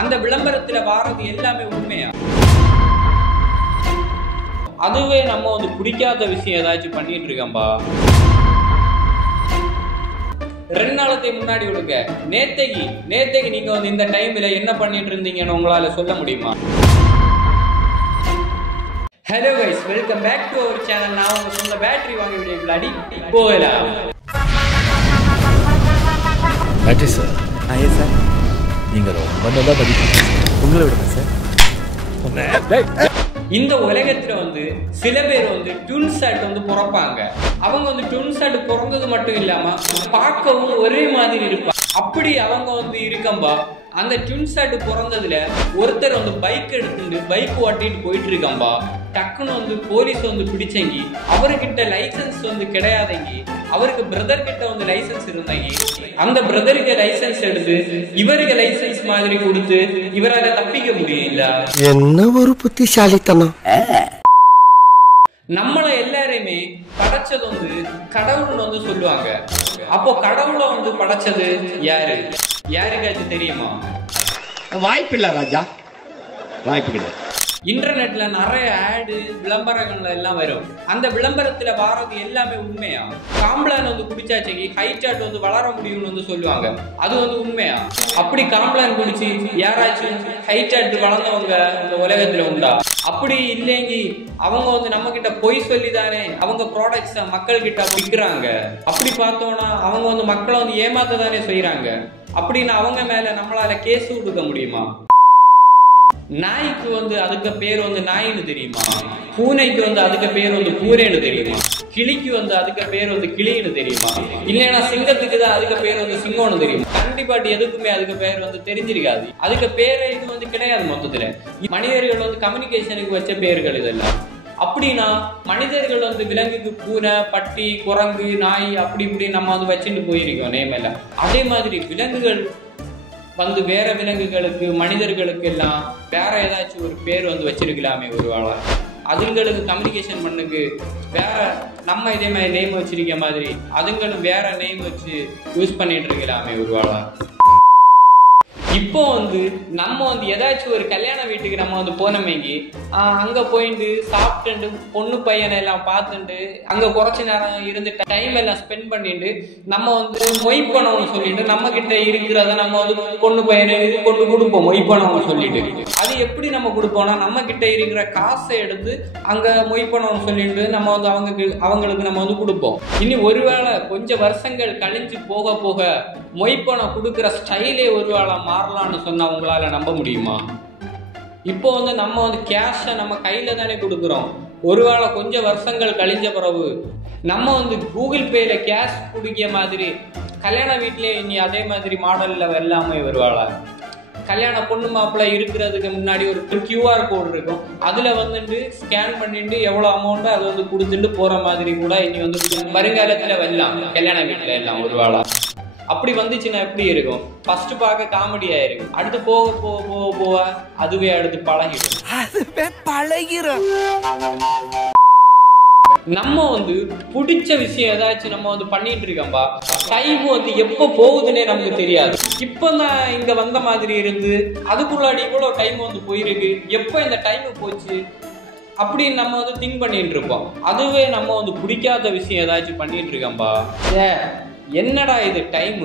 அந்த விளம்பரத்துல வாரது எல்லாமே உண்மையா? அதுவே நம்ம வந்து பிடிக்காத விஷயம் ஏதாச்சும் பண்ணிட்டு இருக்கம்பா. 2 நாளத்தை முன்னாடி விடுங்க, நேத்தைக்கு நீங்க வந்து இந்த டைம்ல என்ன பண்ணிட்டு இருந்தீங்கன்னு உங்களால சொல்ல முடியுமா? Hello guys, welcome back to our channel. நான் உங்க சொந்த பேட்டரி வாங்க வீடியோ விளையாடி போகலாம். பேட்டரி சார், சார் நீங்க ரொம்ப நல்லா படிப்பீங்க. உங்களை விடுங்க சார். இந்த உலகத்துல வந்து சில பேர் வந்து ட்வின்ஸாட் வந்து பிறப்பாங்க. அவங்க வந்து ட்வின்ஸாட் பிறந்தது மட்டும் இல்லாம பார்க்கவும் ஒரே மாதிரி இருப்பாங்க. அப்படி அவங்க வந்து இருக்கம்பா. அந்த ட்வின்ஸாட் பிறந்ததுல ஒருத்தர் வந்து பைக் எடுத்துட்டு பைக் ஓட்டிட்டு போயிட்டு இருக்கம்பா. டக்குன்னு வந்து போலீஸ் வந்து பிடிச்சங்கி, அவர்கிட்ட லைசன்ஸ் வந்து கிடையாதங்க. அவருக்கு பிரதர் கிட்ட வந்து லைசன்ஸ் இருந்தாங்க. அந்த பிரதருக்கு லைசன்ஸ் எடுத்து இவருக்கு லைசன்ஸ் மாதிரி கொடுத்து இவரால தப்பிக்க முடியல. என்ன ஒரு புத்திசாலித்தனம். நம்மள எல்லாரையுமே படைச்சது வந்து கடவுள்னு வந்து சொல்லுவாங்க. அப்போ கடவுளை வந்து படைச்சது யாருக்காச்சும் தெரியுமா? வாய்ப்பில்லை ராஜா, வாய்ப்பு கிடையாது. இன்டர்நெட்ல நிறைய ஆடு விளம்பரங்கள் எல்லாம் வரும். அந்த விளம்பரத்துல வாரது எல்லாமே உண்மையா? காம்ப்ளான் வந்து குடிச்சாச்சு ஹைட் வந்து வளர முடியும்னு வந்து சொல்லுவாங்க. அது வந்து உண்மையா? அப்படி காம்ப்ளான் குடிச்சு யாராச்சும் ஹைட் வளர்ந்தவங்க இந்த உலகத்துல உண்டா? அப்படி இல்லைங்க, அவங்க வந்து நம்ம கிட்ட பொய் சொல்லி தானே அவங்க ப்ராடக்ட்ஸ மக்கள் கிட்ட விற்கிறாங்க. அப்படி பார்த்தோம்னா அவங்க வந்து மக்களை வந்து ஏமாத்த தானே செய்யறாங்க. அப்படின்னு அவங்க மேல நம்மளால கேஸ் கொடுக்க முடியுமா? நாய்க்கு வந்து அதுக்கு பேர் வந்து நாயின்னு தெரியுமா? பூனைக்கு வந்து அதுக்கு பேர் வந்து பூரேன்னு தெரியுமா? கிளிக்கு வந்து அதுக்கு பேர் வந்து கிளின்னு தெரியுமா? இல்லைன்னா சிங்கத்துக்கு தான் அதுக்கு பேர் வந்து சிங்கம்னு தெரியுமா? கண்டிப்பாட்டு எதுக்குமே அதுக்கு பேர் வந்து தெரிஞ்சிருக்காது. அதுக்கு பேரே இது வந்து கிடையாது. மொத்தத்துல மனிதர்கள் வந்து கம்யூனிகேஷனுக்கு வச்ச பேர்கள் இதெல்லாம். அப்படின்னா மனிதர்கள் வந்து விலங்குக்கு பூனை, பட்டி, குரங்கு, நாய் அப்படி இப்படி நம்ம வந்து வச்சுட்டு போயிருக்கோம் நேம் எல்லாம். அதே மாதிரி விலங்குகள் வந்து வேற விலங்குகளுக்கு மனிதர்களுக்கு எல்லாம் வேற ஏதாச்சும் ஒரு பேர் வந்து வச்சிருக்கலாமே ஒரு வேளை. அதுங்களுக்கு கம்யூனிகேஷன் பண்ணுக்கு வேற நம்ம இதே மாதிரி நேம் வச்சிருக்க மாதிரி அதுங்களும் வேற நேம் வச்சு யூஸ் பண்ணிட்டு இருக்கலாமே ஒரு வேளை. இப்போ வந்து நம்ம வந்து ஏதாச்சும் ஒரு கல்யாண வீட்டுக்கு நம்ம வந்து போனோமேங்கி அங்க போயிட்டு சாப்பிட்டு பொண்ணு பையனை எல்லாம் பார்த்துட்டு அங்க குறைச்ச நேரம் இருந்து டைம் எல்லாம் ஸ்பெண்ட் பண்ணிட்டு நம்ம வந்து மொய் பணம்னு சொல்லிட்டு நம்ம கிட்ட இருக்கிறத நம்ம வந்து பொண்ணு பையனை கொண்டு கொடுப்போம் மொய் பணம்னு சொல்லிட்டு. அது எப்படி நம்ம கொடுப்போம்னா நம்ம கிட்ட இருக்கிற காசை எடுத்து அங்க மொய் பணம்னு சொல்லிட்டு நம்ம வந்து அவங்களுக்கு நம்ம வந்து கொடுப்போம். இனி ஒருவேளை கொஞ்சம் வருஷங்கள் கழிஞ்சு போக போக மொய் பணம் கொடுக்குற ஸ்டைலே ஒருவேளை மாறலாம்னு சொன்னா உங்களால நம்ப முடியுமா? இப்போ வந்து நம்ம வந்து கேஷை நம்ம கையில தானே கொடுக்குறோம். ஒருவேளை கொஞ்சம் வருஷங்கள் கழிஞ்ச பிறகு நம்ம வந்து கூகுள் பேல கேஷ் குடிக்க மாதிரி கல்யாண வீட்லயே இனி அதே மாதிரி மாடல்ல எல்லாமே வருவாளா? கல்யாண பொண்ணு மாப்பிள்ளை இருக்கிறதுக்கு முன்னாடி ஒரு QR கோடு இருக்கும். அதுல வந்துட்டு ஸ்கேன் பண்ணிட்டு எவ்வளவு அமௌண்ட் அதை வந்து கொடுத்துட்டு போற மாதிரி கூட இனி வந்து வருங்காலத்துல வரலாம் கல்யாண வீட்டுல எல்லாம் ஒருவேளை. அப்படி வந்துச்சுன்னா எப்படி இருக்கும்? ஃபர்ஸ்ட் பார்க்க காமெடியா இருக்கும். அடுத்து போக போக போக போக அதுவே அடுத்து பழகிடும். நம்ம வந்து பிடிச்ச விஷயம் ஏதாச்சும் நம்ம வந்து பண்ணிட்டு இருக்கோம்பா. டைம் வந்து எப்போ போகுதுன்னே நமக்கு தெரியாது. இப்பதான் இங்க வந்த மாதிரி இருந்து அதுக்குள்ளாடி இவ்வளவு டைம் வந்து போயிருக்கு, எப்போ இந்த டைம் போச்சு அப்படின்னு நம்ம வந்து திங்க் பண்ணிட்டு இருப்போம். அதுவே நம்ம வந்து பிடிக்காத விஷயம் ஏதாச்சும் பண்ணிட்டு இருக்கோம்பா. என்னடா இது டைம்,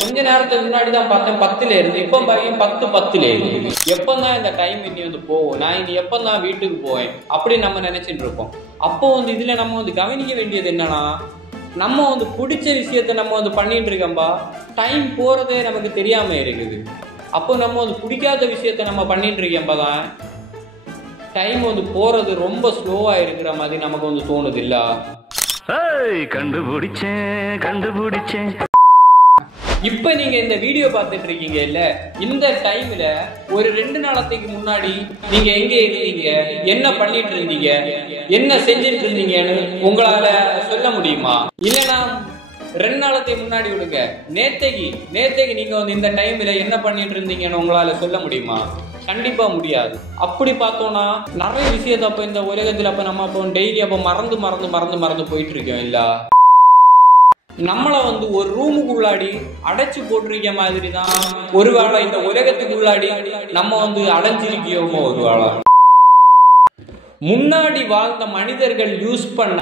கொஞ்ச நேரத்துக்கு முன்னாடி தான் பார்த்தேன் 10ல இருந்து இப்போ பையன் 10:10 இருந்து எப்பதான் இந்த டைம் இனி வந்து போவோம், நான் இனி எப்பதான் வீட்டுக்கு போவேன் அப்படின்னு நம்ம நினைச்சிட்டு இருப்போம். அப்போ வந்து இதுல நம்ம வந்து கவனிக்க வேண்டியது என்னன்னா, நம்ம வந்து பிடிச்ச விஷயத்த நம்ம வந்து பண்ணிட்டு இருக்கோம்பா, டைம் போறதே நமக்கு தெரியாம இருக்குது. அப்போ நம்ம வந்து பிடிக்காத விஷயத்த நம்ம பண்ணிட்டு இருக்கோம்பா தான் டைம் வந்து போறது ரொம்ப ஸ்லோவா இருக்கிற மாதிரி நமக்கு வந்து தோணுது இல்ல? கண்டுபிடிச்சேன். இப்ப நீங்க இந்த வீடியோ பார்த்துட்டு இருக்கீங்க இல்ல, இந்த டைம்ல ஒரு 2 நாளத்துக்கு முன்னாடி நீங்க எங்க இருந்தீங்க, என்ன பண்ணிட்டு இருந்தீங்க, என்ன செஞ்சுட்டு இருந்தீங்கன்னு உங்களால சொல்ல முடியுமா? இல்லைன்னா 2 நாளத்துக்கு முன்னாடி விடுங்க, நேத்தைக்கு நீங்க வந்து இந்த டைம்ல என்ன பண்ணிட்டு இருந்தீங்கன்னு உங்களால சொல்ல முடியுமா? கண்டிப்பா முடியாது. அப்படி பார்த்தோம்னா நிறைய விஷயத்த அப்ப இந்த உலகத்துல அப்ப நம்ம அப்போ டெய்லி அப்ப மறந்து போயிட்டு இருக்கோம் இல்ல? நம்மளை வந்து ஒரு ரூமுக்குள்ளாடி அடைச்சு போட்டிருக்க மாதிரி தான் ஒருவேளை இந்த உலகத்துக்குள்ளாடி நம்ம வந்து அடைஞ்சிருக்கியோமோ. ஒருவேளை முன்னாடி வாழ்ந்த மனிதர்கள் யூஸ் பண்ண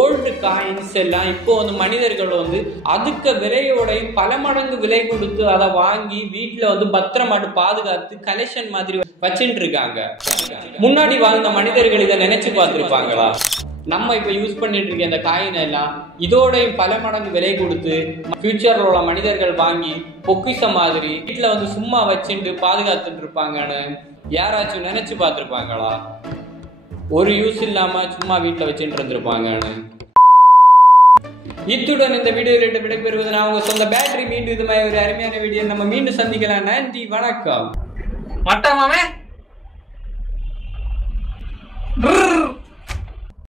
ஓல்டு காயின்ஸ் எல்லாம் இப்போ வந்து மனிதர்கள் வந்து அதுக்கு விலையோடையும் பல மடங்கு விலை கொடுத்து அதை வாங்கி வீட்டில் வந்து பத்திரமாட்டு பாதுகாத்து கலெக்ஷன் மாதிரி வச்சுட்டு இருக்காங்க. முன்னாடி வாழ்ந்த மனிதர்கள் இதை நினைச்சு பார்த்துருப்பாங்களா? நம்ம இப்போ யூஸ் பண்ணிட்டு இருக்க இந்த காயின் எல்லாம் இதோடையும் பல மடங்கு விலை கொடுத்து ஃபியூச்சர்ல உள்ள மனிதர்கள் வாங்கி பொக்கிஷ மாதிரி வீட்டில் வந்து சும்மா வச்சுட்டு பாதுகாத்துட்டு இருப்பாங்கன்னு யாராச்சும் நினைச்சு பார்த்துருப்பாங்களா? ஒரு யூஸ் இல்லாம சும்மா வீட்டில் வச்சுட்டு இருந்திருப்பாங்கன்னு. இத்துடன் இந்த வீடியோவில் விடைபெறுவது நான் உங்க சொந்த பேட்டரி. மீண்டும் இது மாதிரி ஒரு அருமையான வீடியோ நம்ம மீண்டும் சந்திக்கலாம். நன்றி, வணக்கம். மட்டமாவே